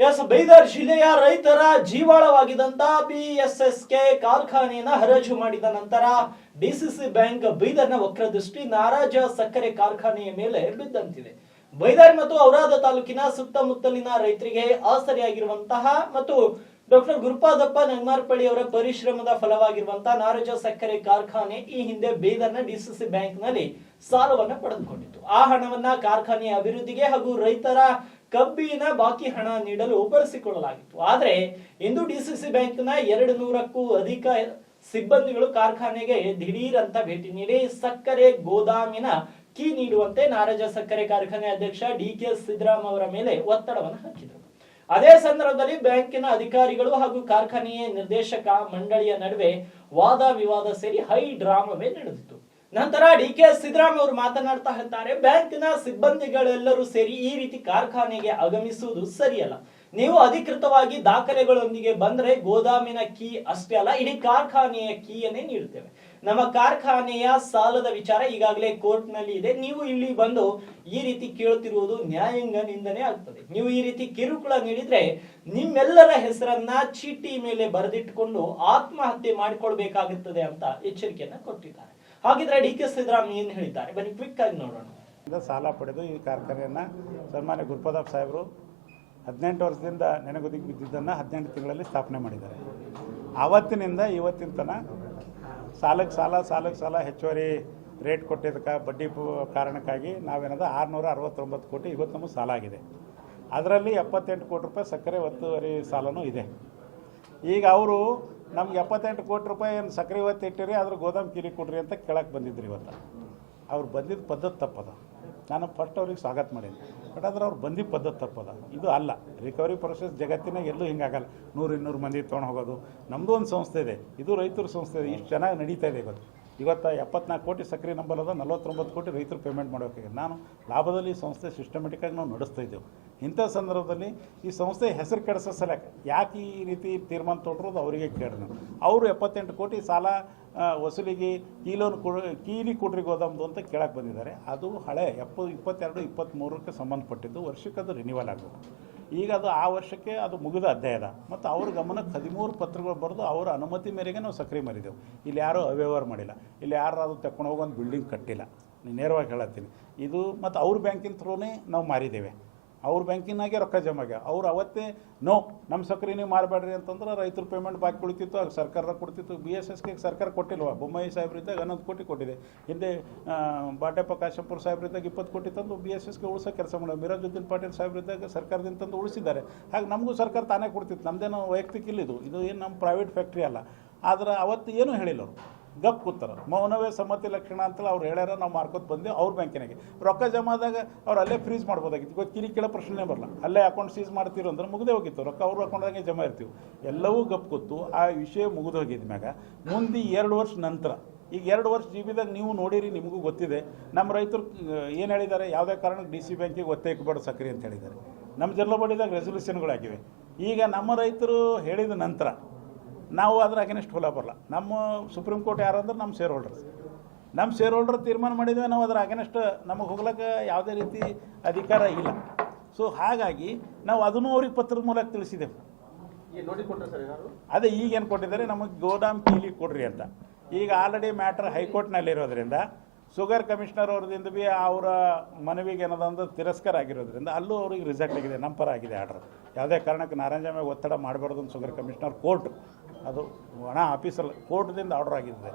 S ಬೈದರ್ ಜಿಲ್ಲೆಯ ರೈತರ ಜೀವಾಳವಾಗಿದ್ದಂತ BSSK ಕಾರ್ಖಾನೆಯನ್ನ ಹರಾಜು ಮಾಡಿದ ನಂತರ ಡಿಸಿಸಿ ಬ್ಯಾಂಕ್ ಬೈದರ್ನ ವಕ್ರದೃಷ್ಟಿ ನಾರಾಜ ಸಕ್ಕರೆ ಕಾರ್ಖಾನೆಯ ಮೇಲೆ ಬಿದ್ದಂತಿದೆ. ಬೈದರ್ ಮತ್ತು ಔರಾದ ತಾಲೂಕಿನ ಸುತ್ತಮುತ್ತಲಿನ ರೈತರಿಗೆ ಆಸರಿಯಾಗಿರುವಂತಹ ಮತ್ತು ಡಾಕ್ಟರ್ ಗುರುಪಾದಪ್ಪ ನೆನ್ಮಾರ್ಪಳ್ಳಿ ಅವರ ಪರಿಶ್ರಮದ ಫಲವಾಗಿರುವಂತಹ ನಾರಾಜ ಸಕ್ಕರೆ ಕಾರ್ಖಾನೆ ಈ ಹಿಂದೆ ಬೀದರ್ನ ಡಿಸಿಸಿ ಬ್ಯಾಂಕ್ನಲ್ಲಿ ಸಾಲವನ್ನ ಪಡೆದುಕೊಂಡಿತ್ತು. ಆ ಹಣವನ್ನ ಕಾರ್ಖಾನೆಯ ಅಭಿವೃದ್ಧಿಗೆ ಹಾಗೂ ರೈತರ ಕಬ್ಬಿನ ಬಾಕಿ ಹಣ ನೀಡಲು ಬಳಸಿಕೊಳ್ಳಲಾಗಿತ್ತು ಆದರೆ ಇಂದು ಡಿಸಿಸಿ ಬ್ಯಾಂಕ್ನ ಎರಡು ನೂರಕ್ಕೂ ಅಧಿಕ ಸಿಬ್ಬಂದಿಗಳು ಕಾರ್ಖಾನೆಗೆ ದಿಢೀರ್ ಅಂತ ಭೇಟಿ ನೀಡಿ ಸಕ್ಕರೆ ಗೋದಾಮಿನ ಕೀ ನೀಡುವಂತೆ ನಾರಾಜ ಸಕ್ಕರೆ ಕಾರ್ಖಾನೆ ಅಧ್ಯಕ್ಷ ಡಿ ಕೆ ಸಿದ್ದರಾಮ್ ಅವರ ಮೇಲೆ ಒತ್ತಡವನ್ನು ಹಾಕಿದರು. ಅದೇ ಸಂದರ್ಭದಲ್ಲಿ ಬ್ಯಾಂಕಿನ ಅಧಿಕಾರಿಗಳು ಹಾಗೂ ಕಾರ್ಖಾನೆಯ ನಿರ್ದೇಶಕ ಮಂಡಳಿಯ ನಡುವೆ ವಾದ ವಿವಾದ ಸೇರಿ ಹೈ ಡ್ರಾಮವೇ ನಡೆದಿತ್ತು. ನಂತರ ಡಿ ಕೆ ಸಿದ್ದರಾಮ್ ಅವರು ಮಾತನಾಡ್ತಾ ಹೇಳ್ತಾರೆ ಬ್ಯಾಂಕಿನ ಸಿಬ್ಬಂದಿಗಳೆಲ್ಲರೂ ಸೇರಿ ಈ ರೀತಿ ಕಾರ್ಖಾನೆಗೆ ಆಗಮಿಸುವುದು ಸರಿಯಲ್ಲ. ನೀವು ಅಧಿಕೃತವಾಗಿ ದಾಖಲೆಗಳೊಂದಿಗೆ ಬಂದ್ರೆ ಗೋದಾಮಿನ ಕೀ ಅಷ್ಟೇ ಅಲ್ಲ, ಇಡೀ ಕಾರ್ಖಾನೆಯ ಕೀಯನ್ನೇ ನೀಡುತ್ತೇವೆ. ನಮ್ಮ ಕಾರ್ಖಾನೆಯ ಸಾಲದ ವಿಚಾರ ಈಗಾಗಲೇ ಕೋರ್ಟ್ನಲ್ಲಿ ಇದೆ. ನೀವು ಇಲ್ಲಿ ಬಂದು ಈ ರೀತಿ ಕೇಳುತ್ತಿರುವುದು ನ್ಯಾಯಾಂಗ ನಿಂದನೆ ಆಗ್ತದೆ. ನೀವು ಈ ರೀತಿ ಕಿರುಕುಳ ನೀಡಿದ್ರೆ ನಿಮ್ಮೆಲ್ಲರ ಹೆಸರನ್ನ ಚೀಟಿ ಮೇಲೆ ಬರೆದಿಟ್ಟುಕೊಂಡು ಆತ್ಮಹತ್ಯೆ ಮಾಡಿಕೊಳ್ಬೇಕಾಗುತ್ತದೆ ಅಂತ ಎಚ್ಚರಿಕೆಯನ್ನ ಕೊಟ್ಟಿದ್ದಾರೆ. ಹಾಗಿದ್ರೆ ಡಿ ಕೆ ಸಿದ್ದರಾಮ್ ಏನ್ ಹೇಳಿದ್ದಾರೆ? ಬನ್ನಿ ಕ್ವಿಕ್ ಆಗಿ ನೋಡೋಣ. ಸಾಲ ಪಡೆದು ಈ ಕಾರ್ಖಾನೆಯನ್ನು ಸನ್ಮಾನ್ಯ ಗುರುಪ್ರತಾಪ್ ಸಾಹೇಬರು ಹದಿನೆಂಟು ವರ್ಷದಿಂದ ನೆನೆಗುದಿಗೆ ಬಿದ್ದಿದ್ದನ್ನು ಹದಿನೆಂಟು ತಿಂಗಳಲ್ಲಿ ಸ್ಥಾಪನೆ ಮಾಡಿದ್ದಾರೆ. ಆವತ್ತಿನಿಂದ ಇವತ್ತಿನ ತನಕ ಸಾಲಕ್ಕೆ ಸಾಲ ಸಾಲಕ್ಕೆ ಸಾಲ ಹೆಚ್ಚುವರಿ ರೇಟ್ ಕೊಟ್ಟಿದ್ದಕ್ಕೆ ಬಡ್ಡಿ ಕಾರಣಕ್ಕಾಗಿ ನಾವೇನದ ಆರುನೂರ ಅರವತ್ತೊಂಬತ್ತು ಕೋಟಿ ಇವತ್ತು ನಮಗೆ ಸಾಲ ಆಗಿದೆ. ಅದರಲ್ಲಿ ಎಪ್ಪತ್ತೆಂಟು ಕೋಟಿ ರೂಪಾಯಿ ಸಕ್ಕರೆ ಒತ್ತುವರಿ ಸಾಲನೂ ಇದೆ. ಈಗ ಅವರು ನಮ್ಗೆ ಎಪ್ಪತ್ತೆಂಟು ಕೋಟಿ ರೂಪಾಯಿ ಏನು ಸಕ್ಕರೆ ಇವತ್ತು ಇಟ್ಟಿರಿ ಅದ್ರ ಗೋದಾಮ್ ಕಿರಿ ಕೊಡ್ರಿ ಅಂತ ಕೇಳಕ್ಕೆ ಬಂದಿದ್ರು ಇವತ್ತು. ಅವ್ರು ಬಂದಿದ್ದ ಪದ್ಧತಿ ತಪ್ಪದ. ನಾನು ಫಸ್ಟ್ ಅವ್ರಿಗೆ ಸ್ವಾಗತ ಮಾಡೀನಿ. ಬಟ್ ಆದ್ರೆ ಅವ್ರು ಬಂದಿದ್ದ ಪದ್ಧತಿ ತಪ್ಪದ. ಇದು ಅಲ್ಲ. ರಿಕವರಿ ಪ್ರೊಸೆಸ್ ಜಗತ್ತಿನಾಗ ಎಲ್ಲೂ ಹಿಂಗಾಗಲ್ಲ. ನೂರು ಇನ್ನೂರು ಮಂದಿ ತೊಗೊಂಡು ಹೋಗೋದು. ನಮ್ಮದು ಒಂದು ಸಂಸ್ಥೆ ಇದೆ. ಇದು ರೈತರ ಸಂಸ್ಥೆ ಇದೆ. ಇಷ್ಟು ಚೆನ್ನಾಗಿ ನಡೀತಾ ಇದೆ ಇವತ್ತು. ಇವತ್ತು ಎಪ್ಪತ್ನಾಲ್ಕು ಕೋಟಿ ಸಕ್ಕರೆ ನಂಬರ್ ಅದ, ನಲವತ್ತೊಂಬತ್ತು ಕೋಟಿ ರೈತರು ಪೇಮೆಂಟ್ ಮಾಡಬೇಕಾಗಿದೆ ನಾನು ಲಾಭದಲ್ಲಿ ಈ ಸಂಸ್ಥೆ ಸಿಸ್ಟಮೆಟಿಕ್ಕಾಗಿ ನಾವು ನಡೆಸ್ತಾ ಇದ್ದೇವೆ. ಇಂಥ ಸಂದರ್ಭದಲ್ಲಿ ಈ ಸಂಸ್ಥೆ ಹೆಸರು ಕೆಡಿಸೋ ಸಲಕ್ಕೆ ಯಾಕೆ ಈ ರೀತಿ ತೀರ್ಮಾನ ತೊಗೊಳೋದು ಅವರಿಗೆ ಕೇಳಿ ನಾವು ಅವರು ಎಪ್ಪತ್ತೆಂಟು ಕೋಟಿ ಸಾಲ ವಸೂಲಿಗೆ ಕೀಲೋನ್ ಕೊಡ ಕೀಲಿ ಕೊಡ್ರಿ ಹೋದಮ್ದು ಅಂತ ಕೇಳಕ್ಕೆ ಬಂದಿದ್ದಾರೆ. ಅದು ಹಳೆ ಎಪ್ಪ ಇಪ್ಪತ್ತೆರಡು ಇಪ್ಪತ್ತ್ಮೂರಕ್ಕೆ ಸಂಬಂಧಪಟ್ಟಿದ್ದು. ವರ್ಷಕ್ಕೆ ಅದು ರಿನಿವಲ್ ಆಗಬೇಕು. ಈಗ ಅದು ಆ ವರ್ಷಕ್ಕೆ ಅದು ಮುಗಿದ ಅಧ್ಯಯನ. ಮತ್ತು ಅವ್ರ ಗಮನಕ್ಕೆ ಹದಿಮೂರು ಪತ್ರಗಳು ಬರೆದು ಅವರ ಅನುಮತಿ ಮೇರೆಗೆ ನಾವು ಸಕ್ರಿಯ ಮಾರಿದೆವು ಇಲ್ಲಿ ಯಾರೂ ಅವ್ಯವಹಾರ ಮಾಡಿಲ್ಲ. ಇಲ್ಲಿ ಯಾರು ಅದು ತಕೊಂಡು ಹೋಗಿ ಒಂದು ಬಿಲ್ಡಿಂಗ್ ಕಟ್ಟಿಲ್ಲ. ನೇರವಾಗಿ ಹೇಳತ್ತೀನಿ. ಇದು ಮತ್ತು ಅವ್ರ ಬ್ಯಾಂಕಿನ ಥ್ರೂನೇ ನಾವು ಮಾರಿದ್ದೇವೆ. ಅವ್ರ ಬ್ಯಾಂಕಿನಾಗೆ ರೊಕ್ಕ ಜಮ ಆಗ್ಯಾವ. ಅವ್ರು ಅವತ್ತೇ, ನೋ ನಮ್ಮ ಸಕ್ರೆ ನೀವು ಮಾರಬೇಡ್ರಿ ಅಂತಂದ್ರೆ ರೈತರು ಪೇಮೆಂಟ್ ಬಾಕಿ ಕುಳಿತಿತ್ತು ಆಗ ಸರ್ಕಾರ ಕೊಡ್ತಿತ್ತು. ಬಿ ಎಸ್ ಎಸ್ಗೆ ಸರ್ಕಾರ ಕೊಟ್ಟಿಲ್ವ? ಬೊಮ್ಮಾಯಿ ಸಾಹೇಬ್ರಿದ್ದಾಗ ಹನ್ನೊಂದು ಕೋಟಿ ಕೊಟ್ಟಿದೆ. ಹಿಂದೆ ಬಾಟೆಪ್ಪ ಕಾಶಂಪುರ ಸಾಹೇಬ್ರಿದ್ದಾಗ ಇಪ್ಪತ್ತು ಕೋಟಿ ತಂದು ಬಿ ಎಸ್ ಎಸ್ಗೆ ಉಳಿಸೋ ಕೆಲಸ ಮಾಡೋದು ಮಿರಾಜುದ್ದೀನ್ ಪಾಟೀಲ್ ಸಾಹೇಬ್ರಿದ್ದಾಗ ಸರ್ಕಾರದಿಂದ ತಂದು ಉಳಿಸಿದ್ದಾರೆ. ಹಾಗೆ ನಮಗೂ ಸರ್ಕಾರ ತಾನೇ ಕೊಡ್ತಿತ್ತು. ನಮ್ಮದೇನೋ ವೈಯಕ್ತಿಕ ಇಲ್ಲಿದು ಇದು. ಏನು ನಮ್ಮ ಪ್ರೈವೇಟ್ ಫ್ಯಾಕ್ಟ್ರಿ ಅಲ್ಲ. ಆದ್ರೆ ಅವತ್ತು ಏನೂ ಹೇಳಿಲ್ಲ ಅವರು. ಗಪ್ ಕೂತಾರ. ಮೌನವೇ ಸಮ್ಮತಿ ಲಕ್ಷಣ ಅಂತೇಳಿ ಅವ್ರು ಹೇಳ್ಯಾರ, ನಾವು ಮಾರ್ಕೋತ ಬಂದ್ವಿ ಅವ್ರ ಬ್ಯಾಂಕಿನಾಗೆ ರೊಕ್ಕ ಜಮಾದಾಗ ಅವ್ರು ಅಲ್ಲೇ ಫ್ರೀಸ್ ಮಾಡ್ಬೋದಾಗಿತ್ತು. ಗೊತ್ತು ಕೇಳೋ ಪ್ರಶ್ನೆ ಬರಲ್ಲ. ಅಲ್ಲೇ ಅಕೌಂಟ್ ಸೀಸ್ ಮಾಡ್ತೀರು ಅಂದ್ರೆ ಮುಗ್ದೇ ಹೋಗಿತ್ತು. ರೊಕ್ಕ ಅವ್ರ ಅಕೌಂಟ್ದಾಗೆ ಜಮಾ ಇರ್ತೀವಿ. ಎಲ್ಲವೂ ಗಪ್ ಕೂತು ಆ ವಿಷಯ ಮುಗಿದು ಹೋಗಿದ್ಮ್ಯಾಗ ಮುಂದೆ ಎರಡು ವರ್ಷ ನಂತರ, ಈಗ ಎರಡು ವರ್ಷ ಜಿ ಬಿದಾಗ ನೀವು ನೋಡಿರಿ, ನಿಮಗೂ ಗೊತ್ತಿದೆ. ನಮ್ಮ ರೈತರು ಏನು ಹೇಳಿದ್ದಾರೆ? ಯಾವುದೇ ಕಾರಣಕ್ಕೆ ಡಿ ಸಿ ಬ್ಯಾಂಕಿಗೆ ಒತ್ತೆ ಇಕ್ಬೇಡ ಸಕ್ರಿ ಅಂತ ಹೇಳಿದ್ದಾರೆ. ನಮ್ಮ ಜಿಲ್ಲಾ ಬಡಿದಾಗ ರೆಸೊಲ್ಯೂಷನ್ಗಳಾಗಿವೆ ಈಗ ನಮ್ಮ ರೈತರು ಹೇಳಿದ ನಂತರ ನಾವು ಅದ್ರ ಅಗೇನಿಸ್ಟ್ ಹೊಲ ಬರಲ್ಲ ನಮ್ಮ ಸುಪ್ರೀಂ ಕೋರ್ಟ್ ಯಾರಂದ್ರೆ ನಮ್ಮ ಶೇರ್ ಹೋಲ್ಡರ್ಸ್ ನಮ್ಮ ಶೇರ್ ಹೋಲ್ಡರ್ ತೀರ್ಮಾನ ಮಾಡಿದ್ವಿ ನಾವು ಅದರ ಅಗೇನಿಸ್ಟ್ ನಮಗೆ ಹೋಗ್ಲಿಕ್ಕೆ ಯಾವುದೇ ರೀತಿ ಅಧಿಕಾರ ಇಲ್ಲ. ಸೊ ಹಾಗಾಗಿ ನಾವು ಅದನ್ನು ಅವ್ರಿಗೆ ಪತ್ರದ ಮೂಲಕ ತಿಳಿಸಿದೆವು. ಅದೇ ಈಗ ಏನು ಕೊಟ್ಟಿದ್ದಾರೆ ನಮಗೆ ಗೋದಾಮ್ ಕೀಲಿ ಕೊಡ್ರಿ ಅಂತ. ಈಗ ಆಲ್ರೆಡಿ ಮ್ಯಾಟ್ರ್ ಹೈಕೋರ್ಟ್ನಲ್ಲಿರೋದ್ರಿಂದ ಶುಗರ್ ಕಮಿಷನರ್ ಅವ್ರದಿಂದ ಬಿ ಅವರ ಮನವಿಗೆ ಏನದ ಅಂದ್ರೆ ತಿರಸ್ಕಾರ ಆಗಿರೋದ್ರಿಂದ ಅಲ್ಲೂ ಅವ್ರಿಗೆ ರಿಸಲ್ಟ್ ಆಗಿದೆ ನಮ್ಮ ಪರ ಆಗಿದೆ ಆರ್ಡರ್. ಯಾವುದೇ ಕಾರಣಕ್ಕೆ ನಾರಾಯಣ ಒತ್ತಡ ಮಾಡಬಾರ್ದು ಅಂತ ಶುಗರ್ ಕಮಿಷನರ್ ಕೋರ್ಟ್ ಅದು ಹಣ ಆಫೀಸಲ್ಲಿ ಕೋರ್ಟ್ದಿಂದ ಆರ್ಡರ್ ಆಗಿದೆ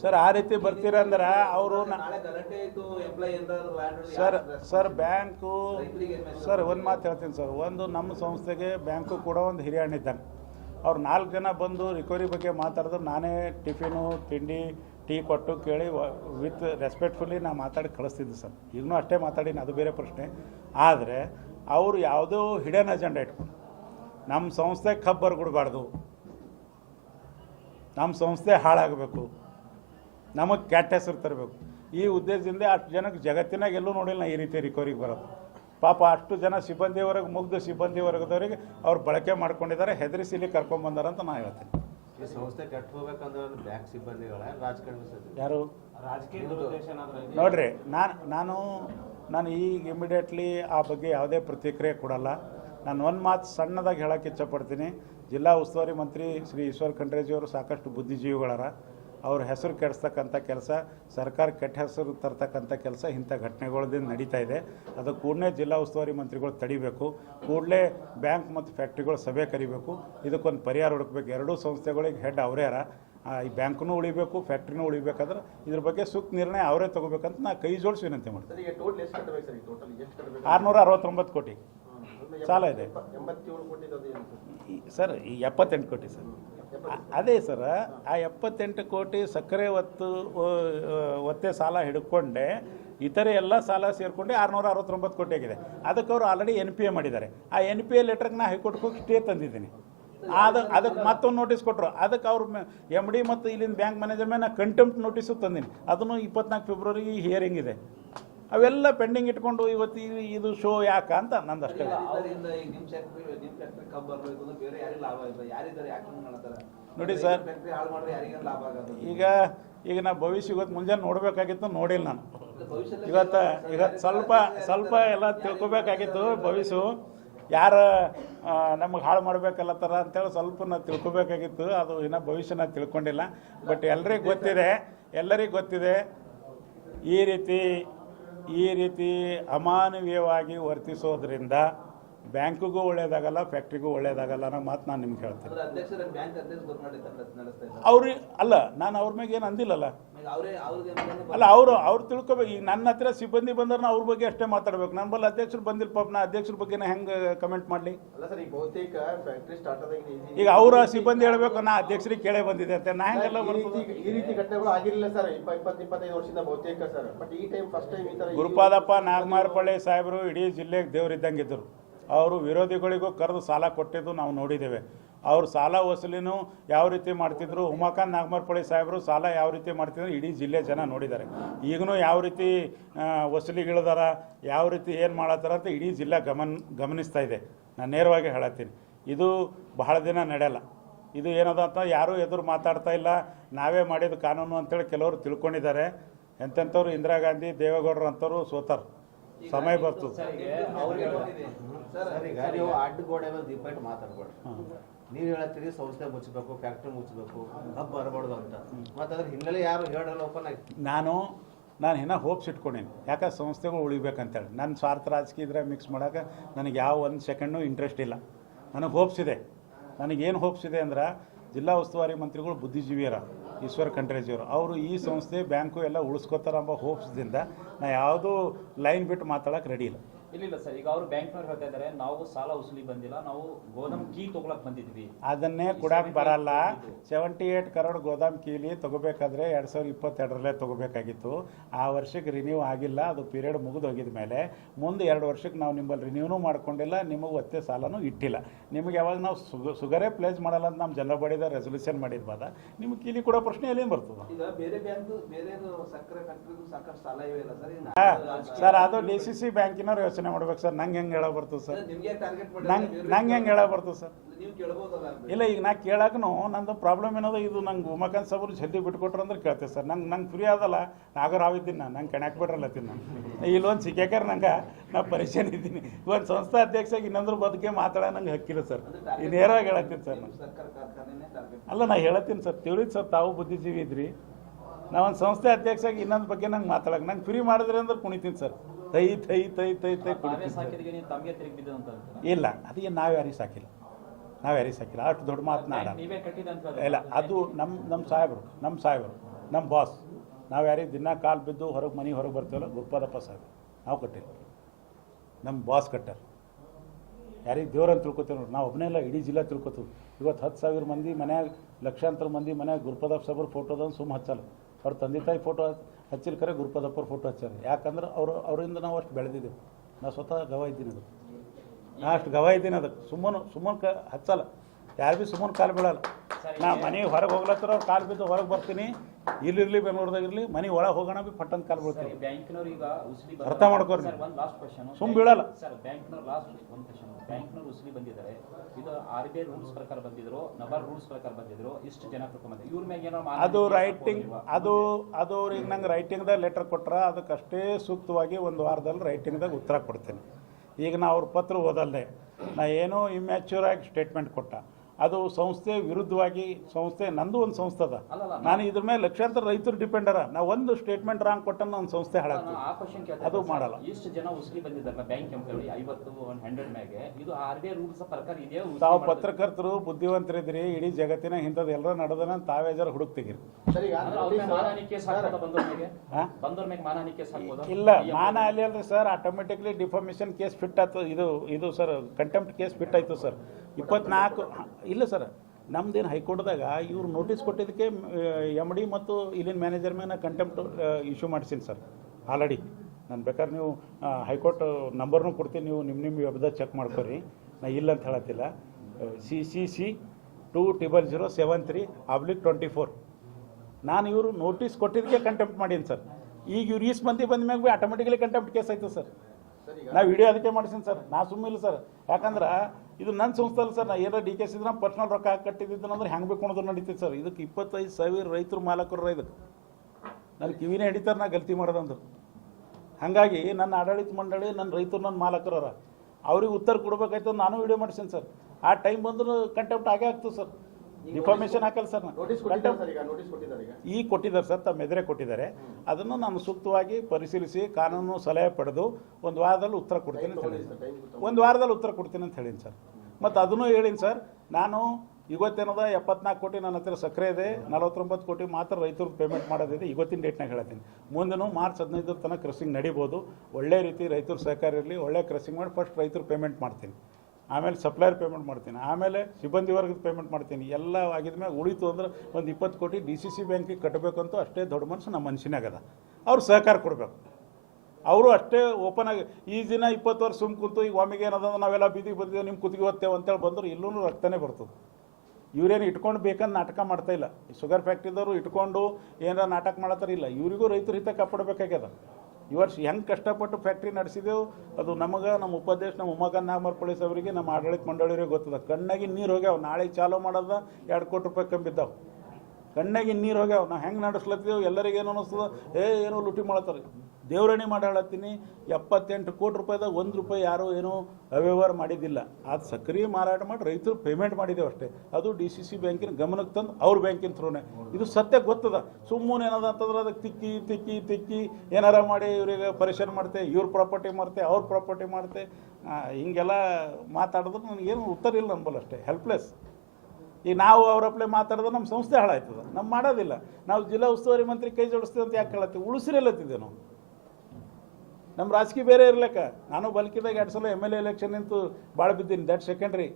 ಸರ್ ಆ ರೀತಿ ಬರ್ತೀರಂದ್ರೆ ಅವರು ಸರ್ ಸರ್ ಬ್ಯಾಂಕು ಸರ್ ಒಂದು ಮಾತು ಹೇಳ್ತೀನಿ ಸರ್. ಒಂದು ನಮ್ಮ ಸಂಸ್ಥೆಗೆ ಬ್ಯಾಂಕು ಕೂಡ ಒಂದು ಹಿರಿಯ ಹಣ್ಣಿದ್ದಾನೆ ಅವ್ರು ನಾಲ್ಕು ಜನ ಬಂದು ರಿಕವರಿ ಬಗ್ಗೆ ಮಾತಾಡಿದ್ರು. ನಾನೇ ಟಿಫಿನು ತಿಂಡಿ ಟೀ ಕೊಟ್ಟು ಕೇಳಿ ವಿತ್ ರೆಸ್ಪೆಕ್ಟ್ಫುಲ್ಲಿ ನಾ ಮಾತಾಡಿ ಕಳಿಸ್ತಿದ್ದೆ ಸರ್. ಈಗಲೂ ಅಷ್ಟೇ ಮಾತಾಡೀನಿ, ಅದು ಬೇರೆ ಪ್ರಶ್ನೆ. ಆದರೆ, ಅವರು ಯಾವುದೋ ಹಿಡನ್ ಅಜೆಂಡಾ ಇಟ್ಕೊಂಡು ನಮ್ಮ ಸಂಸ್ಥೆ ಕಬ್ಬರ್ ಕೊಡಬಾರ್ದು ನಮ್ಮ ಸಂಸ್ಥೆ ಹಾಳಾಗಬೇಕು, ನಮಗೆ ಕೆಟ್ಟ ಹೆಸರು ತರಬೇಕು. ಈ ಉದ್ದೇಶದಿಂದ ಅಷ್ಟು ಜನಕ್ಕೆ ಜಗತ್ತಿನಾಗ ಎಲ್ಲೂ ನೋಡಿಲ್ಲ ಈ ರೀತಿ ರಿಕವರಿಗೆ ಬರೋದು. ಪಾಪ ಅಷ್ಟು ಜನ ಸಿಬ್ಬಂದಿ ವರ್ಗ ಮುಗ್ದು ಸಿಬ್ಬಂದಿ ವರ್ಗದವರಿಗೆ ಅವ್ರು ಬಳಕೆ ಮಾಡ್ಕೊಂಡಿದ್ದಾರೆ, ಹೆದರಿಸಿ ಇಲ್ಲಿ ಕರ್ಕೊಂಬಂದಾರ ಅಂತ ನಾನು ಹೇಳ್ತೀನಿ. ಈ ಸಂಸ್ಥೆ ಕೆಟ್ಟು ಹೋಗ್ಬೇಕಂದ್ರೆ ಬ್ಯಾಂಕ್ ಸಿಬ್ಬಂದಿಗಳ ರಾಜಕಾರಣಿ ಯಾರು? ನೋಡ್ರಿ ನಾನು ನಾನು ನಾನು ಈಗ ಇಮಿಡಿಯೇಟ್ಲಿ ಆ ಬಗ್ಗೆ ಯಾವುದೇ ಪ್ರತಿಕ್ರಿಯೆ ಕೊಡಲ್ಲ. ನಾನು ಒಂದು ಮಾತು ಸಣ್ಣದಾಗಿ ಹೇಳಕ್ಕೆ ಇಚ್ಛಪಡ್ತೀನಿ. ಜಿಲ್ಲಾ ಉಸ್ತುವಾರಿ ಮಂತ್ರಿ ಶ್ರೀ ಈಶ್ವರ್ ಖಂಡ್ರೇಜಿಯವರು ಸಾಕಷ್ಟು ಬುದ್ಧಿಜೀವಿಗಳಾರ. ಅವ್ರ ಹೆಸರು ಕೆಡಿಸ್ತಕ್ಕಂಥ ಕೆಲಸ ಸರ್ಕಾರ ಕೆಟ್ಟ ಹೆಸರು ತರ್ತಕ್ಕಂಥ ಕೆಲಸ ಇಂಥ ಘಟನೆಗಳದಿಂದ ನಡೀತಾ ಇದೆ. ಅದು ಕೂಡಲೇ ಜಿಲ್ಲಾ ಉಸ್ತುವಾರಿ ಮಂತ್ರಿಗಳು ತಡಿಬೇಕು. ಕೂಡಲೇ ಬ್ಯಾಂಕ್ ಮತ್ತು ಫ್ಯಾಕ್ಟ್ರಿಗಳು ಸಭೆ ಕರಿಬೇಕು. ಇದಕ್ಕೊಂದು ಪರಿಹಾರ ಹುಡುಕಬೇಕು. ಎರಡೂ ಸಂಸ್ಥೆಗಳಿಗೆ ಹೆಡ್ ಅವರೇ ಅರ. ಈ ಬ್ಯಾಂಕ್ನೂ ಉಳಿಬೇಕು ಫ್ಯಾಕ್ಟ್ರಿನೂ ಉಳಿಬೇಕಾದ್ರೆ ಇದ್ರ ಬಗ್ಗೆ ಸೂಕ್ತ ನಿರ್ಣಯ ಅವರೇ ತಗೋಬೇಕಂತ ನಾ ಕೈ ಜೋಡಿಸಿ ವಿನಂತಿ ಮಾಡ್ತೀನಿ. ಆರುನೂರ ಅರವತ್ತೊಂಬತ್ತು ಕೋಟಿ. ಸಾಲ ಇದೆ. ಸರ್? ಈ- ಎಪ್ಪತ್ತೆಂಟು ಕೋಟಿ ಸರ್. ಅದೇ ಸರ್, ಆ ಎಪ್ಪತ್ತೆಂಟು ಕೋಟಿ ಸಕ್ಕರೆ ಒತ್ತು ಒತ್ತೆ ಸಾಲ ಹಿಡ್ಕೊಂಡೆ, ಇತರೆ ಎಲ್ಲ ಸಾಲ ಸೇರಿಕೊಂಡು ಆರುನೂರ ಅರವತ್ತೊಂಬತ್ತು ಕೋಟಿ ಆಗಿದೆ. ಅದಕ್ಕೆ ಅವರು ಆಲ್ರೆಡಿ ಎನ್ ಪಿ ಎ ಮಾಡಿದ್ದಾರೆ. ಆ ಎನ್ ಪಿ ಎ ಲೆಟ್ರಿಗೆ ನಾ ಹೈಕೋರ್ಟ್ಗೆ ಹೋಗಿ ಸ್ಟೇ ತಂದಿದ್ದೀನಿ. ಅದು ಅದಕ್ಕೆ ಮತ್ತೊಂದು ನೋಟಿಸ್ ಕೊಟ್ಟರು ಅದಕ್ಕೆ ಅವ್ರ ಎಂ ಡಿ ಮತ್ತು ಇಲ್ಲಿನ ಬ್ಯಾಂಕ್ ಮ್ಯಾನೇಜರ್ ಮೇಲೆ ನಾ ಕಂಟೆಂಪ್ಟ್ ನೋಟಿಸು ತಂದೀನಿ. ಅದನ್ನು ಇಪ್ಪತ್ನಾಲ್ಕು ಫೆಬ್ರವರಿಗೆ ಹಿಯರಿಂಗ್ ಇದೆ. ಅವೆಲ್ಲ ಪೆಂಡಿಂಗ್ ಇಟ್ಕೊಂಡು ಇವತ್ತು ಇದು ಶೋ ಯಾಕ ಅಂತ ನಂದು ಅಷ್ಟೇ ನೋಡಿ ಸರ್. ಈಗ ಈಗ ನಾ ಭವಿಷ್ಯ ಇವತ್ತು ಮುಂಜಾನೆ ನೋಡಬೇಕಾಗಿತ್ತು ನೋಡಿಲ್ಲ ನಾನು. ಇವತ್ತು ಇವತ್ತು ಸ್ವಲ್ಪ ಸ್ವಲ್ಪ ಎಲ್ಲ ತಿಳ್ಕೊಬೇಕಾಗಿತ್ತು ಭವಿಷ್ಯ ಯಾರು ನಮಗೆ ಹಾಳು ಮಾಡ್ಬೇಕಲ್ಲತ್ತಾರ ಅಂತೇಳಿ ಸ್ವಲ್ಪ ನಾ ತಿಳ್ಕೊಬೇಕಾಗಿತ್ತು ಅದು ಇನ್ನೂ ಭವಿಷ್ಯ ನಾ ತಿಳ್ಕೊಂಡಿಲ್ಲ. ಬಟ್ ಎಲ್ರಿಗೂ ಗೊತ್ತಿದೆ ಎಲ್ಲರಿಗೂ ಗೊತ್ತಿದೆ ಈ ರೀತಿ ಈ ರೀತಿ ಅಮಾನವೀಯವಾಗಿ ವರ್ತಿಸೋದ್ರಿಂದ ಬ್ಯಾಂಕಿಗೂ ಒಳ್ಳೇದಾಗಲ್ಲ ಫ್ಯಾಕ್ಟ್ರಿಗೂ ಒಳ್ಳೇದಾಗಲ್ಲ ಅನ್ನೋ ಮಾತು ನಾನು ನಿಮ್ಗೆ ಹೇಳ್ತೀನಿ. ಅವ್ರಿಗೆ ಅಲ್ಲ ನಾನು ಅವ್ರ ಮೇಲೆ ಏನು ಅಂದಿಲ್ಲಲ್ಲ. ಅಲ್ಲ ಅವರು ಅವ್ರು ತಿಳ್ಕೊಬೇಕು. ಈಗ ನನ್ನ ಹತ್ರ ಸಿಬ್ಬಂದಿ ಬಂದ್ರೆ ಅವ್ರ ಬಗ್ಗೆ ಅಷ್ಟೇ ಮಾತಾಡ್ಬೇಕು. ನಮ್ಮ ಬಲ್ಲಿ ಅಧ್ಯಕ್ಷರು ಬಂದಿಲ್ಲ ಪಾಪ ನಾ ಅಧ್ಯಕ್ಷರ ಬಗ್ಗೆ ಹೆಂಗೆ ಕಮೆಂಟ್ ಮಾಡಲಿ? ಅಲ್ಲ ಸರ್ ಈಗ ಅವ್ರ ಫ್ಯಾಕ್ಟ್ರಿ ಸ್ಟಾರ್ಟ್ ಈಗ ಅವರ ಸಿಬ್ಬಂದಿ ಹೇಳ್ಬೇಕು ನಾ ಅಧ್ಯಕ್ಷರಿಗೆ ಕೇಳೇ ಬಂದಿದೆ ಅಂತ. ನಾ ಹೆಂಗೆಲ್ಲ ಬರ್ತದೆ ಈ ರೀತಿ ಘಟನೆಗಳು ಆಗಿರಲಿಲ್ಲ ಸರ್ ಇಪ್ಪ ಇಪ್ಪತ್ತು ಇಪ್ಪತ್ತೈದು ವರ್ಷದಿಂದ ಬಹುತೇಕ ಸರ್. ಬಟ್ ಈ ಟೈಮ್ ಫಸ್ಟ್ ಟೈಮ್ ಈ ತರ ಗುರುಪಾದಪ್ಪ ನಾಗಮಾರಪಳ್ಳಿ ಸಾಹೇಬರು ಇಡೀ ಜಿಲ್ಲೆಗೆ ದೇವರಿದ್ದಂಗಿದ್ರು ಅವರು ವಿರೋಧಿಗಳಿಗೂ ಕರೆದು ಸಾಲ ಕೊಟ್ಟಿದ್ದು ನಾವು ನೋಡಿದ್ದೇವೆ. ಅವ್ರು ಸಾಲ ವಸೂಲಿನೂ ಯಾವ ರೀತಿ ಮಾಡ್ತಿದ್ರು? ಉಮಾಕಾಂತ್ ನಾಗಮರಪಳ್ಳಿ ಸಾಹೇಬರು ಸಾಲ ಯಾವ ರೀತಿ ಮಾಡ್ತಿದ್ರು? ಇಡೀ ಜಿಲ್ಲೆ ಜನ ನೋಡಿದ್ದಾರೆ. ಈಗಲೂ ಯಾವ ರೀತಿ ವಸೂಲಿಗಿಳಿದಾರ, ಯಾವ ರೀತಿ ಏನು ಮಾಡತ್ತಾರ ಅಂತ ಇಡೀ ಜಿಲ್ಲೆ ಗಮನ, ಗಮನಿಸ್ತಾ ಇದೆ. ನಾನು ನೇರವಾಗಿ ಹೇಳತ್ತೀನಿ. ಇದು ಬಹಳ ದಿನ ನಡೆಯಲ್ಲ. ಇದು ಏನದ ಅಂತ ಯಾರೂ ಎದುರು ಮಾತಾಡ್ತಾ ಇಲ್ಲ. ನಾವೇ ಮಾಡಿದ ಕಾನೂನು ಅಂತೇಳಿ ಕೆಲವರು ತಿಳ್ಕೊಂಡಿದ್ದಾರೆ. ಎಂತೆಂಥವ್ರು ಇಂದಿರಾ ಗಾಂಧಿ ದೇವೇಗೌಡರು ಅಂಥವ್ರು ಸೋತಾರ. ಸಮಯ ಬರ್ತದೆ ನೀವು ಅಡ್ಡಗೋಡೆ ಮೇಲೆ ದೀಪ ಇಟ್ಟು ಮಾತಾಡ್ಬೇಡ್ರಿ ನೀವು ಹೇಳತ್ತೀರಿ ಸಂಸ್ಥೆ ಮುಚ್ಚಬೇಕು ಫ್ಯಾಕ್ಟ್ರಿ ಮುಚ್ಚಬೇಕು ಹಬ್ಬ ಬರಬಾರ್ದು ಅಂತ. ಮತ್ತೆ ಅದ್ರ ಹಿನ್ನೆಲೆ ಯಾರು ಹೇಳಲ್ಲ ಓಪನ್ ಆಗಿ ನಾನು ನಾನು ಇನ್ನೂ ಹೋಪ್ಸ್ ಇಟ್ಕೊಂಡೀನಿ. ಯಾಕೆ ಸಂಸ್ಥೆಗಳು ಉಳಿಬೇಕಂತೇಳಿ. ನನ್ನ ಸ್ವಾರ್ಥ ರಾಜಕೀಯ ಇದ್ರೆ ಮಿಕ್ಸ್ ಮಾಡೋಕೆ ನನಗೆ ಯಾವ ಒಂದು ಸೆಕೆಂಡು ಇಂಟ್ರೆಸ್ಟ್ ಇಲ್ಲ. ನನಗೆ ಹೋಪ್ಸ್ ಇದೆ. ನನಗೇನು ಹೋಪ್ಸ್ ಇದೆ ಅಂದ್ರೆ ಜಿಲ್ಲಾ ಉಸ್ತುವಾರಿ ಮಂತ್ರಿಗಳು ಬುದ್ಧಿಜೀವಿಯರ. ಈಶ್ವರ್ ಖಂಡ್ರೇಜಿಯವರು ಅವರು ಈ ಸಂಸ್ಥೆ ಬ್ಯಾಂಕು ಎಲ್ಲ ಉಳಿಸ್ಕೋತಾರ ಎಂಬ ಹೋಪ್ಸ್ದಿಂದ ನಾ ಯಾವುದೂ ಲೈನ್ ಬಿಟ್ಟು ಮಾತಾಡೋಕೆ ರೆಡಿ ಇಲ್ಲ. ಇಲ್ಲ ಇಲ್ಲ ಸರ್. ಈಗ ಅವರು ಬ್ಯಾಂಕ್ನವ್ರು ಹೇಳ್ತಾ ಇದ್ದಾರೆ ನಾವು ಸಾಲ ವಸೂಲಿ ಬಂದಿಲ್ಲ ನಾವು ಗೋದಾಮ್ ಕೀ ತಗೊಳಕ್ ಬಂದಿದ್ವಿ. ಅದನ್ನೇ ಕೊಡಕ್ಕೆ ಬರಲ್ಲ. ಸೆವೆಂಟಿ ಏಟ್ ಕರೋಡ್ ಗೋದಾಮ್ ಕೀಲಿ ತಗೋಬೇಕಾದ್ರೆ ಎರಡ್ ಸಾವಿರದ ಇಪ್ಪತ್ತೆರಡರಲ್ಲೇ ತಗೋಬೇಕಾಗಿತ್ತು. ಆ ವರ್ಷಕ್ಕೆ ರಿನ್ಯೂ ಆಗಿಲ್ಲ ಅದು ಪೀರಿಯಡ್ ಮುಗಿದು ಹೋಗಿದ ಮೇಲೆ. ಮುಂದೆ ಎರಡು ವರ್ಷಕ್ಕೆ ನಾವು ನಿಮ್ಮಲ್ಲಿ ರಿನ್ಯೂನೂ ಮಾಡ್ಕೊಂಡಿಲ್ಲ ನಿಮಗೆ ಒತ್ತೆ ಸಾಲನೂ ಇಟ್ಟಿಲ್ಲ. ನಿಮಗೆ ಯಾವಾಗ ನಾವು ಸುಗ ಸುಗರೇ ಪ್ಲೇಸ್ ಮಾಡಲ್ಲ ಅಂತ ನಮ್ಮ ಜನರ ಬಡಿದ ರೆಸೊಲ್ಯೂಷನ್ ಮಾಡಿದ್ವಾದ ನಿಮ್ಗೆ ಕೀಲಿ ಕೊಡೋ ಪ್ರಶ್ನೆ ಎಲ್ಲೇನು ಬರ್ತದೆ? ಈಗ ಬೇರೆ ಬ್ಯಾಂಕ್ ಬೇರೆ ಸಕ್ಕರೆ ಫ್ಯಾಕ್ಟ್ರಿಗೂ ಸಾಕಷ್ಟು ಸಾಲ ಇವೆ ಇಲ್ಲ ಸರ್? ಸರ್ ಅದು ಡಿ ಸಿ ಸಿ ಬ್ಯಾಂಕಿನವ್ರು ಯೋಚನೆ. ಮಾಡ್ಬೇಕು ಸರ್. ನಂಗೆ ಹೆಂಗೆ ಹೇಳ ಬರ್ತದೆ ಸರ್? ನಂಗೆ ನಂಗೆ ಹೆಂಗೆ ಹೇಳ ಬರ್ತದೆ ಸರ್? ಇಲ್ಲ ಈಗ ನಾ ಕೇಳಕ್ಕೂ ನಂದು ಪ್ರಾಬ್ಲಮ್ ಏನದ? ಇದು ನಂಗೆ ಉಮಾಕಾಂತ್ ಸಾಬ್ರು ಜಲ್ದಿ ಬಿಟ್ಕೊಟ್ರು ಅಂದ್ರೆ ಕೇಳ್ತೇವೆ ಸರ್. ನಂಗೆ ನಂಗೆ ಫ್ರೀ ಆದಲ್ಲ ನಾಗರ ಇದ್ದೀನಿ ನಾನು. ನಂಗೆ ಕಣಕ್ ಬಿಡ್ರಲ್ಲತ್ತೀನಿ ನಾನು ಇಲ್ಲೊಂದು ಸಿಕ್ಕಾಕ್ಯಾರ ನಂಗೆ ನಾ ಪರಿಶೀಲನೆ ಇದ್ದೀನಿ. ಒಂದು ಸಂಸ್ಥೆ ಅಧ್ಯಕ್ಷಾಗಿ ಇನ್ನೊಂದ್ರ ಬದುಕೆ ಮಾತಾಡೋ ನಂಗೆ ಹಕ್ಕಿಲ್ಲ ಸರ್. ಈ ನೇರವಾಗಿ ಹೇಳತ್ತೀನಿ ಸರ್ ನಾನು. ಅಲ್ಲ ನಾ ಹೇಳತ್ತೀನಿ ಸರ್. ತಿಳಿದ್ ಸರ್ ತಾವು ಬುದ್ಧಿಜೀವಿ ಇದ್ರಿ. ನಾ ಒಂದು ಸಂಸ್ಥೆ ಅಧ್ಯಕ್ಷಾಗಿ ಇನ್ನೊಂದು ಬಗ್ಗೆ ನಂಗೆ ಮಾತಾಡಕ್ಕೆ ನಂಗೆ ಫ್ರೀ ಮಾಡಿದ್ರಿ ಅಂದ್ರೆ ಕುಣಿತೀನಿ ಸರ್. ತೈ ತೈ ತೈ ತೈ ತೈ ಅಂತ ಇಲ್ಲ ಅದಕ್ಕೆ ನಾವು ಯಾರಿಗೆ ಸಾಕಿಲ್ಲ. ನಾವು ಯಾರಿಗೆ ಸಾಕಿಲ್ಲ. ಅಷ್ಟು ದೊಡ್ಡ ಮಾತನಾಡ ಅಂತ ಇಲ್ಲ ಅದು ನಮ್ಮ ನಮ್ಮ ಸಾಹೇಬರು ನಮ್ಮ ಸಾಹೇಬರು ನಮ್ಮ ಬಾಸ್ ನಾವು ಯಾರಿಗೆ ದಿನ ಕಾಲು ಬಿದ್ದು ಹೊರಗೆ ಮನೆ ಹೊರಗೆ ಬರ್ತೀವಲ್ಲ ಗುರುಪಾದಪ್ಪ ಸಾಹೇಬರು ನಾವು ಕಟ್ಟಿಲ್ಲ. ನಮ್ಮ ಬಾಸ್ ಕಟ್ಟರ್ ಯಾರಿಗೆ ದೇವ್ರಂತ ತಿಳ್ಕೊತೀವಿ ನೋಡಿ. ನಾವು ಒಬ್ಬನೇ ಇಲ್ಲ ಇಡೀ ಜಿಲ್ಲಾ ತಿಳ್ಕೊತೀವಿ. ಇವತ್ತು ಹತ್ತು ಸಾವಿರ ಮಂದಿ ಮನ್ಯಾಗ ಲಕ್ಷಾಂತರ ಮಂದಿ ಮನ್ಯಾಗ ಗುರುಪಾದಪ್ಪ ಸಾಹೇಬ್ರ ಫೋಟೋದಂದು ಸುಮ್ಮ ಹಚ್ಚಲ್ಲ. ಅವ್ರ ತಂದೆ ತಾಯಿ ಫೋಟೋ ಹಚ್ಚಿಲ್ಲ ಕರೆ ಗುರುಪದಪ್ಪ ಫೋಟೋ ಹಚ್ಚಾರ ಯಾಕಂದ್ರೆ ಅವರು ಅವರಿಂದ ನಾವು ಅಷ್ಟು ಬೆಳೆದಿದ್ದೇವೆ. ನಾ ಸ್ವತಃ ಗವ ಇದ್ದೀನಿ ಅದಕ್ಕೆ ನಾ ಅಷ್ಟು ಗವ ಇದ್ದೀನಿ ಅದಕ್ಕೆ. ಸುಮ್ಮನೆ ಸುಮ್ಮನೆ ಕ ಹಚ್ಚಲ್ಲ. ಯಾರು ಭೀ ಸುಮ್ಮನೆ ಕಾಲು ಬೀಳಲ್ಲ. ನಾ ಮನೆ ಹೊರಗೆ ಹೋಗ್ಲತ್ತರ ಅವ್ರು ಕಾಲು ಬಿದ್ದು ಹೊರಗೆ ಬರ್ತೀನಿ. ಇಲ್ಲಿರಲಿ ಬೆಂಗಳೂರದಾಗ ಇರಲಿ. ಮನೆ ಒಳಗೆ ಹೋಗೋಣ ಬಿ ಪಟ್ಟಂತ ಕಾಲು ಬೀಳ್ತೀನಿ ಅರ್ಥ ಮಾಡ್ಕೊರಿ ಸರ್ ಒಂದು ಲಾಸ್ಟ್ ಕ್ವಶನ್ ಸುಮ್ ಬೀಳಲ್ಲ. ಬ್ಯಾಂಕ್ನವ್ರು ಉಸ್ಲಿ ಬಂದಿದ್ದಾರೆ. ಇದು ಆರ್ ಬಿ ಐ ರೂಲ್ಸ್ ಪ್ರಕಾರ ಬಂದಿದ್ರು ನಬಾರ್ ರೂಲ್ಸ್ ಪ್ರಕಾರ ಬಂದಿದ್ರು ಇಷ್ಟು ಜನ ಕರ್ಕೊಂಡ್ ಇವ್ರ ಮ್ಯಾಗ ಏನೋ ಅದು ರೈಟಿಂಗ್? ಅದು ಅದು ಅವ್ರಿಗೆ ನಂಗೆ ರೈಟಿಂಗ್ದಾಗ ಲೆಟರ್ ಕೊಟ್ರೆ ಅದಕ್ಕಷ್ಟೇ ಸೂಕ್ತವಾಗಿ ಒಂದು ವಾರದಲ್ಲಿ ರೈಟಿಂಗ್ದಾಗ ಉತ್ತರ ಕೊಡ್ತೇನೆ. ಈಗ ನಾ ಅವ್ರ ಪತ್ರ ಓದಲ್ಲದೆ ನಾ ಏನೋ ಇಮ್ಯಾಚ್ಯೂರ್ ಆಗಿ ಸ್ಟೇಟ್ಮೆಂಟ್ ಕೊಟ್ಟ. ಅದು ಸಂಸ್ಥೆ ವಿರುದ್ಧವಾಗಿ ಸಂಸ್ಥೆ ನಂದು ಒಂದು ಸಂಸ್ಥೆ ಅದ ನಾನು ಇದ್ರ ಮೇಲೆ ಲಕ್ಷಾಂತರ ರೈತರು ಡಿಪೆಂಡ್ ಅರ ನಾ ಒಂದು ಸ್ಟೇಟ್ಮೆಂಟ್ ರಾಂಗ್ ಕೊಟ್ಟನ ಒಂದು ಸಂಸ್ಥೆ ನಾನು ಹಾಳಾಗ್ತದೆ ಅದು ಮಾಡಲ್ಲ. ಇಷ್ಟು ಜನ ಬಂದಿದ್ದಾರೆ ಬ್ಯಾಂಕ್ ಎಂಪ್ಲಾಯಿ ಐವತ್ತು ಒಂದು ಹಂಡ್ರೆಡ್ ಮ್ಯಾಗೆ. ಇದು ಆರ್ ಬಿ ಐ ರೂಲ್ಸ್ ಪ್ರಕಾರ ಇದೆ ತಾವು ಪತ್ರಕರ್ತರು ಬುದ್ಧಿವಂತರಿದ್ರಿ ಇಡೀ ಜಗತ್ತಿನ ಇಂಥದ್ದು ಎಲ್ಲರ ನಡೆದನ ತಾವೇ ಜರ ಹುಡುಕ್ ತೆಗೀರಿ. ಸರ್ ಈಗ ಅಂದ್ರೆ ಅವ್ರ ಮೇಲೆ ಮಾನಹಾನಿ ಕೇಸ್ ಹಾಕ್ಬೋದಾ ಬಂದವ್ರ ಮೇಲೆ? ಹಾ? ಬಂದವ್ರ ಮೇಲೆ ಮಾನಹಾನಿ ಕೇಸ್ ಹಾಕ್ಬೋದಾ ಇಲ್ಲ ಮಾನ ಅಲ್ಲಿ ಅಲ್ರಿ sir automatically defamation case fit ಆಯ್ತು. ಇದು ಇದು ಸರ್ ಕಂಟೆಂಪ್ಟ್ ಕೇಸ್ ಫಿಟ್ ಆಯ್ತು ಸರ್. ಇಪ್ಪತ್ನಾಲ್ಕು ಇಲ್ಲ ಸರ್. ನಮ್ದೇನು ಹೈಕೋರ್ಟ್ದಾಗ ಇವ್ರು ನೋಟಿಸ್ ಕೊಟ್ಟಿದ್ದಕ್ಕೆ ಎಂ ಡಿ ಮತ್ತು ಇಲ್ಲಿನ ಮ್ಯಾನೇಜರ್ ಮೇಲೆ ಕಂಟೆಂಪ್ಟ್ ಇಶ್ಯೂ ಮಾಡಿಸಿನಿ ಸರ್. ಆಲ್ರೆಡಿ. ನಾನು ಬೇಕಾದ್ರೆ ನೀವು ಹೈಕೋರ್ಟ್ ನಂಬರ್ನು ಕೊಡ್ತೀನಿ ನೀವು ನಿಮ್ಮ ನಿಮ್ಮ ವೆಬ್ದಾಗ ಚೆಕ್ ಮಾಡ್ಕೊರಿ. ನಾ ಇಲ್ಲ ಅಂತ ಹೇಳತ್ತಿಲ್ಲ. C C C two triple zero seven three ಅಬ್ಲಿಕ್ twenty four ನಾನು ಇವರು ನೋಟಿಸ್ ಕೊಟ್ಟಿದ್ದಕ್ಕೆ ಕಂಟೆಂಪ್ಟ್ ಮಾಡೀನಿ ಸರ್. ಈಗ ಇವ್ರು ಈಸ್ ಮಂದಿ ಬಂದ ಮ್ಯಾಗ ಆಟೋಮೆಟಿಕಲಿ ಆಟೋಮೆಟಿಕ್ಲಿ ಕಂಟೆಂಪ್ಟ್ ಕೇಸ್ ಆಯ್ತು ಸರ್. ಸರ್ ನಾ ವಿಡಿಯೋ ಅದಕ್ಕೆ ಮಾಡಿಸೀನಿ ಸರ್. ನಾ ಸುಮ್ಮಿಲ್ಲ ಸರ್. ಯಾಕಂದ್ರೆ ಇದು ನನ್ನ ಸಂಸ್ಥೆ ಅಲ್ಲ ಸರ್, ನಾ ಏನೋ ಡಿ ಕೆ ಸಿದ್ರೆ ಪರ್ಸನಲ್ ರೊಕ್ಕ ಹಾಕಿ ಕಟ್ಟಿದ್ದು ಹೆಂಗೆ ಬೇಕು ಅನ್ನೋದು ನಡೀತೈತೆ ಸರ್. ಇದಕ್ಕೆ ಇಪ್ಪತ್ತೈದು ಸಾವಿರ ರೈತರು ಮಾಲಕರು ಇದಕ್ಕೆ. ನನ್ನ ಕಿವಿನೇ ಹಿಡಿತಾರೆ ನಾ ಗಲ್ತಿ ಮಾಡೋದಂದ್ರೆ. ಹಾಗಾಗಿ ನನ್ನ ಆಡಳಿತ ಮಂಡಳಿ, ನನ್ನ ರೈತರು ನನ್ನ ಮಾಲಕರರ ಅವ್ರಿಗೆ ಉತ್ತರ ಕೊಡ್ಬೇಕಾಯ್ತು ನಾನು ವಿಡಿಯೋ ಮಾಡ್ಸೀನಿ ಸರ್. ಆ ಟೈಮ್ ಬಂದರೂ ಕಂಟೆಂಪ್ಟ್ ಆಗೇ ಆಗ್ತದೆ ಸರ್. ಡಿಫಾರ್ಮೇಷನ್ ಹಾಕಲ್ಲ ಸರ್ ಈ ಕೊಟ್ಟಿದ್ದಾರೆ ಸರ್ ತಮ್ಮ ಎದುರೇ ಕೊಟ್ಟಿದ್ದಾರೆ. ಅದನ್ನು ನಾನು ಸೂಕ್ತವಾಗಿ ಪರಿಶೀಲಿಸಿ ಕಾನೂನು ಸಲಹೆ ಪಡೆದು ಒಂದು ವಾರದಲ್ಲಿ ಉತ್ತರ ಕೊಡ್ತೀನಿ ಅಂತ ಹೇಳಿ ಒಂದು ವಾರದಲ್ಲಿ ಉತ್ತರ ಕೊಡ್ತೀನಿ ಅಂತ ಹೇಳಿನಿ ಸರ್. ಮತ್ತು ಅದನ್ನು ಹೇಳಿನಿ ಸರ್ ನಾನು ಇವತ್ತೇನದ ಎಪ್ಪತ್ನಾಲ್ಕು ಕೋಟಿ ನನ್ನ ಹತ್ರ ಸಕ್ಕರೆ ಇದೆ ನಲವತ್ತೊಂಬತ್ತು ಕೋಟಿ ಮಾತ್ರ ರೈತರು ಪೇಮೆಂಟ್ ಮಾಡೋದಿದೆ ಇವತ್ತಿನ ಡೇಟ್ನಾಗ ಹೇಳ್ತೀನಿ. ಮುಂದೆ ಮಾರ್ಚ್ ಹದಿನೈದರ ತನಕ ಕ್ರಸಿಂಗ್ ನಡಿಬೋದು. ಒಳ್ಳೆ ರೀತಿ ರೈತರು ಸಹಕಾರ ಇರಲಿ ಒಳ್ಳೆ ಕ್ರಸಿಂಗ್ ಮಾಡಿ ಫಸ್ಟ್ ರೈತರು ಪೇಮೆಂಟ್ ಮಾಡ್ತೀನಿ. ಆಮೇಲೆ ಸಪ್ಲೈಯರ್ ಪೇಮೆಂಟ್ ಮಾಡ್ತೀನಿ. ಆಮೇಲೆ ಸಿಬ್ಬಂದಿ ವರ್ಗದ ಪೇಮೆಂಟ್ ಮಾಡ್ತೀನಿ. ಎಲ್ಲ ಆಗಿದ ಮೇಲೆ ಉಳಿತು ಅಂದ್ರೆ ಒಂದು ಇಪ್ಪತ್ತು ಕೋಟಿ ಡಿ ಸಿ ಸಿ ಬ್ಯಾಂಕಿಗೆ ಕಟ್ಟಬೇಕಂತೂ ಅಷ್ಟೇ ದೊಡ್ಡ ಮನಸ್ಸು ನಮ್ಮ ಮನುಷ್ಯನಾಗದ ಅವ್ರು ಸಹಕಾರ ಕೊಡಬೇಕು. ಅವರು ಅಷ್ಟೇ ಓಪನ್ ಆಗಿ ಈ ದಿನ ಇಪ್ಪತ್ತು ವರ್ಷ ಸುಮ್ಮ ಕುಂತು ಈಗ ಒಮ್ಮೆಗೆ ಏನದ ನಾವೆಲ್ಲ ಬೀದಿಗೆ ಬಂದಿದ್ದೇವೆ ನಿಮ್ಮ ಕುತ್ತಿಗೆ ಓದ್ತೇವೆ ಅಂತೇಳಿ ಬಂದರು ಇಲ್ಲೂ ರಕ್ತನೇ ಬರ್ತದೆ. ಇವ್ರೇನು ಇಟ್ಕೊಂಡು ಬೇಕಂತ ನಾಟಕ ಮಾಡ್ತಾ ಇಲ್ಲ. ಶುಗರ್ ಫ್ಯಾಕ್ಟ್ರಿದವರು ಇಟ್ಕೊಂಡು ಏನಾರ ನಾಟಕ ಮಾಡತ್ತಾರ ಇಲ್ಲ. ಇವರಿಗೂ ರೈತರ ಹಿತ ಕಾಪಾಡಬೇಕಾಗ್ಯದ. ಈ ವರ್ಷ ಹೆಂಗೆ ಕಷ್ಟಪಟ್ಟು ಫ್ಯಾಕ್ಟ್ರಿ ನಡೆಸಿದೆವು, ಅದು ನಮಗೆ, ನಮ್ಮ ಉಪಾಧ್ಯಕ್ಷ ನಮ್ಮ ಉಮಾಕಾಂತ್ ಪೊಲೀಸ್ ಅವರಿಗೆ, ನಮ್ಮ ಆಡಳಿತ ಮಂಡಳಿಯವರಿಗೆ ಗೊತ್ತದ. ಕಣ್ಣಾಗಿ ನೀರು ಹೋಗ್ಯಾವ, ನಾಳೆ ಚಾಲೂ ಮಾಡೋದ, ಎರಡು ಕೋಟಿ ರೂಪಾಯಿ ಕಂಬಿದ್ದಾವೆ ಕಣ್ಣಾಗಿ ನೀರು ಹೋಗ್ಯಾವ, ನಾವು ಹೆಂಗೆ ನಡೆಸ್ಲತ್ತೀವಿ ಎಲ್ಲರಿಗೇನು ಅನ್ನಿಸ್ತದ ಏ, ಏನೋ ಲುಟಿ ಮಾಡತ್ತಾರೆ ದೇವ್ರಣಿ ಮಾಡಾಳತ್ತೀನಿ. ಎಪ್ಪತ್ತೆಂಟು ಕೋಟಿ ರೂಪಾಯಿದಾಗ ಒಂದು ರೂಪಾಯಿ ಯಾರೋ ಏನೋ ಅವ್ಯವಹಾರ ಮಾಡಿದ್ದಿಲ್ಲ. ಅದು ಸಕ್ರಿಯ ಮಾರಾಟ ಮಾಡಿ ರೈತರು ಪೇಮೆಂಟ್ ಮಾಡಿದ್ದೇವೆ ಅಷ್ಟೇ. ಅದು ಡಿ ಸಿ ಸಿ ಬ್ಯಾಂಕಿನ ಗಮನಕ್ಕೆ ತಂದು ಅವ್ರ ಬ್ಯಾಂಕಿನ ಥ್ರೂನೇ ಇದು ಸತ್ಯ ಗೊತ್ತದ. ಸುಮ್ಮನೆ ಏನದ ಅಂತಂದ್ರೆ ಅದಕ್ಕೆ ತಿಕ್ಕಿ ತಿಕ್ಕಿ ತಿಕ್ಕಿ ಏನಾರ ಮಾಡಿ ಇವ್ರಿಗೆ ಪರಿಶೀಲನೆ ಮಾಡ್ತೆ, ಇವ್ರ ಪ್ರಾಪರ್ಟಿ ಮಾಡ್ತೆ ಅವ್ರ ಪ್ರಾಪರ್ಟಿ ಮಾಡ್ತೆ ಹಿಂಗೆಲ್ಲ ಮಾತಾಡಿದ್ರೆ ನನಗೇನು ಉತ್ತರ ಇಲ್ಲ ನಂಬಲ್ಲ ಅಷ್ಟೇ. ಹೆಲ್ಪ್ಲೆಸ್ ಈಗ ನಾವು ಅವರಪ್ಲೆ ಮಾತಾಡಿದ್ರೆ ನಮ್ಮ ಸಂಸ್ಥೆ ಹಾಳಾಯ್ತದ. ನಮ್ಮ ಮಾಡೋದಿಲ್ಲ. ನಾವು ಜಿಲ್ಲಾ ಉಸ್ತುವಾರಿ ಮಂತ್ರಿ ಕೈ ಜೋಡಿಸ್ತೀವಿ ಅಂತ ಯಾಕೆ ಹೇಳತ್ತೀವಿ ಉಳಿಸಿರಲ್ಲತ್ತಿದ್ದೆ ನಾವು ನಮ್ಮ ರಾಜಕೀಯ ಬೇರೆ ಇರ್ಲಕ್ಕ. ನಾನು ಬಲ್ಕಿದಾಗ ಎರಡು ಸಲ ಎಂ ಎಲ್ ಎ ಎಲೆಕ್ಷನ್ ನಿಂತು ಭಾಳ ಬಿದ್ದೀನಿ. ದಟ್ ಸೆಕೆಂಡ್ರಿ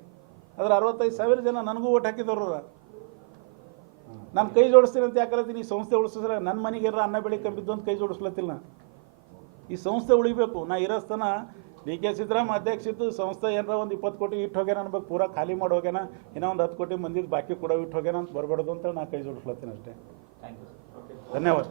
ಅದ್ರ ಅರವತ್ತೈದು ಸಾವಿರ ಜನ ನನಗೂ ಓಟ್ ಹಾಕಿದವರು ನಾನು ಕೈ ಜೋಡಿಸ್ತೀನಿ ಅಂತ ಯಾಕಲತ್ತೀನಿ ಈ ಸಂಸ್ಥೆ ಉಳಿಸಿದ್ರೆ ನನ್ನ ಮನೆಗೆ ಏನಾರ ಅನ್ನ ಬೆಳಿ ಕಂಬಿದ್ದು ಅಂತ ಕೈ ಜೋಡಿಸ್ಲತ್ತಿಲ್ಲ ನಾ. ಈ ಸಂಸ್ಥೆ ಉಳಿಬೇಕು. ನಾ ಇರೋಸ್ತನ ಡಿ ಕೆ ಸಿದ್ದರಾಮ ಅಧ್ಯಕ್ಷ ಇದ್ದು ಸಂಸ್ಥೆ ಏನಾರ ಒಂದು ಇಪ್ಪತ್ತು ಕೋಟಿ ಇಟ್ಟು ಹೋಗ್ಯಾನ ಅನ್ಬೇಕು. ಪೂರಾ ಖಾಲಿ ಮಾಡಿ ಹೋಗ್ಯಾನ. ಇನ್ನೂ ಒಂದು ಹತ್ತು ಕೋಟಿ ಮಂದಿದ್ದು ಬಾಕಿ ಕೂಡ ಇಟ್ಟು ಹೋಗ್ಯಾನ ಅಂತ ಬರಬಾರ್ದು ಅಂತ ನಾ ಕೈ ಜೋಡಿಸ್ಲತ್ತೀನಿ ಅಷ್ಟೇ. ಥ್ಯಾಂಕ್ ಯು ಧನ್ಯವಾದ.